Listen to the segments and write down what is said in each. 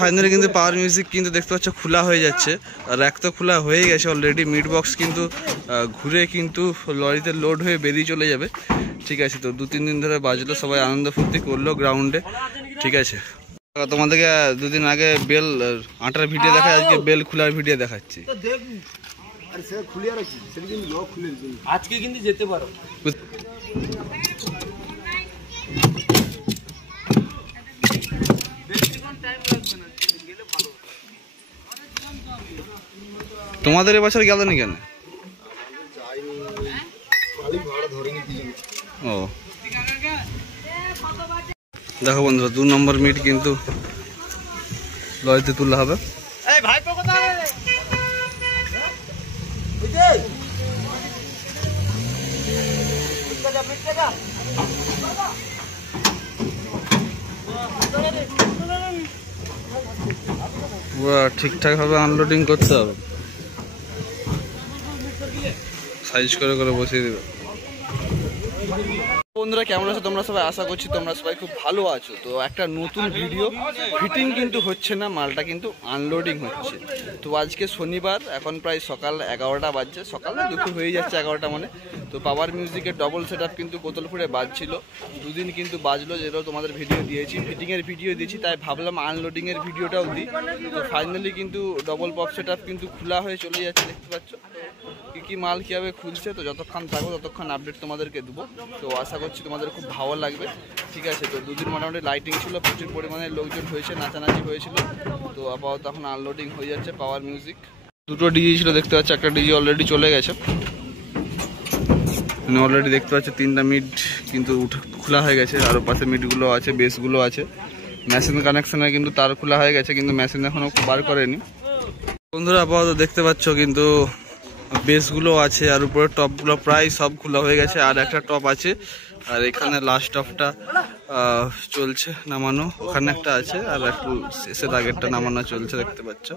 Finally কিন্তু power music কিন্তু দেখতে পাচ্ছ খোলা হয়ে যাচ্ছে, র্যাক তো খোলা হয়ে গেছে অলরেডি। মিড বক্স কিন্তু ঘুরে কিন্তু লরিতে লোড হয়ে বেরিয়ে চলে যাবে। ঠিক আছে, তো 2-3 দিন ধরে বাজলো, সবাই আনন্দ ফুর্তি করলো গ্রাউন্ডে। ঠিক আছে, তোমাদেরকে 2 দিন আগে বেল আটার ভিডিও দেখা, আজকে বেল খোলার ভিডিও দেখাচ্ছি। আজকে কিন্তু যেতে পারো। তোমাদের এবছর গেল নি কেন? ও দেখো বন্ধুরা, 2 নম্বর মিট কিন্তু লরিতে তোলা হবে। পুরো ঠিকঠাক ভাবে আনলোডিং করতে হবে, সাইজ করে করে বসিয়ে দেবে। বন্ধুরা কেমন আছো তোমরা সবাই? আশা করছি তোমরা সবাই খুব ভালো আছো। তো একটা নতুন ভিডিও, ফিটিং কিন্তু হচ্ছে না, মালটা কিন্তু আনলোডিং হচ্ছে। তো আজকে শনিবার, এখন প্রায় সকাল 11টা বাজছে, সকাল না দুপুর হয়ে যাচ্ছে 11টা মানে। তো পাওয়ার মিউজিকের ডবল সেট আপ কিন্তু কোতলপুরে বাজছিল, 2 দিন কিন্তু বাজলো, যেটাও তোমাদের ভিডিও দিয়েছি, ফিটিংয়ের ভিডিও দিয়েছি, তাই ভাবলাম আনলোডিংয়ের ভিডিওটাও দিই। তো ফাইনালি কিন্তু ডবল পপ সেট আপ কিন্তু খোলা হয়ে চলে যাচ্ছে, দেখতে পাচ্ছ কি মাল কীভাবে খুলছে। তো যতক্ষণ থাকবো ততক্ষণ আপডেট তোমাদেরকে দেবো। তো আশা করছি তোমাদের খুব ভালো লাগবে। ঠিক আছে, তো 2 দিন মোটামুটি লাইটিং ছিল, প্রচুর পরিমাণে লোকজন হয়েছে, নাচানাচি হয়েছিল। তো আপাতত এখন আনলোডিং হয়ে যাচ্ছে পাওয়ার মিউজিক। 2টো ডিজি ছিল দেখতে পাচ্ছ, একটা ডিজি অলরেডি চলে গেছে। অলরেডি দেখতে পাচ্ছ 3টা মিড কিন্তু খোলা হয়ে গেছে, আরও পাশে মিডগুলো আছে, বেসগুলো আছে। মেশিন কানেকশনে কিন্তু তার খোলা হয়ে গেছে, কিন্তু মেশিন এখনও বার করেনি। বন্ধুরা আপাতত দেখতে পাচ্ছ কিন্তু বেসগুলো আছে, আর উপরে টপগুলো প্রায় সব খোলা হয়ে গেছে, আর একটা টপ আছে। আর এখানে লাস্ট টপটা চলছে নামানো, ওখানে একটা আছে, আর একটু শেষের আগেরটা নামানো চলছে দেখতে পাচ্ছ।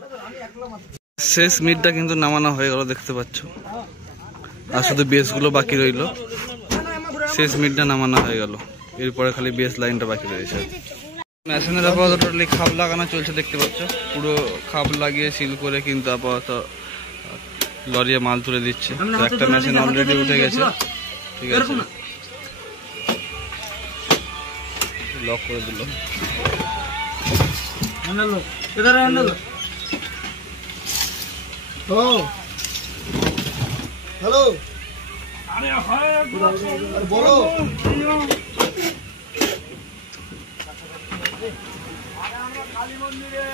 শেষ মিডটা কিন্তু নামানো হয়ে গেল দেখতে পাচ্ছ, আর শুধু বেসগুলো বাকি রইল। শেষ মিডটা নামানো হয়ে গেল, এরপরে খালি বেস লাইনটা বাকি রয়েছে। মেশিনের আপাতত টোটালি খাপ লাগানো চলছে দেখতে পাচ্ছ, পুরো খাপ লাগিয়ে সিল করে কিন্তু আপাতত লরিয়ে মাল তুলে দিচ্ছে। একটা মেশিন অলরেডি উঠে গেছে, ঠিক আছে, লক করে দিল। হ্যালো, বলো। কালী মন্দিরে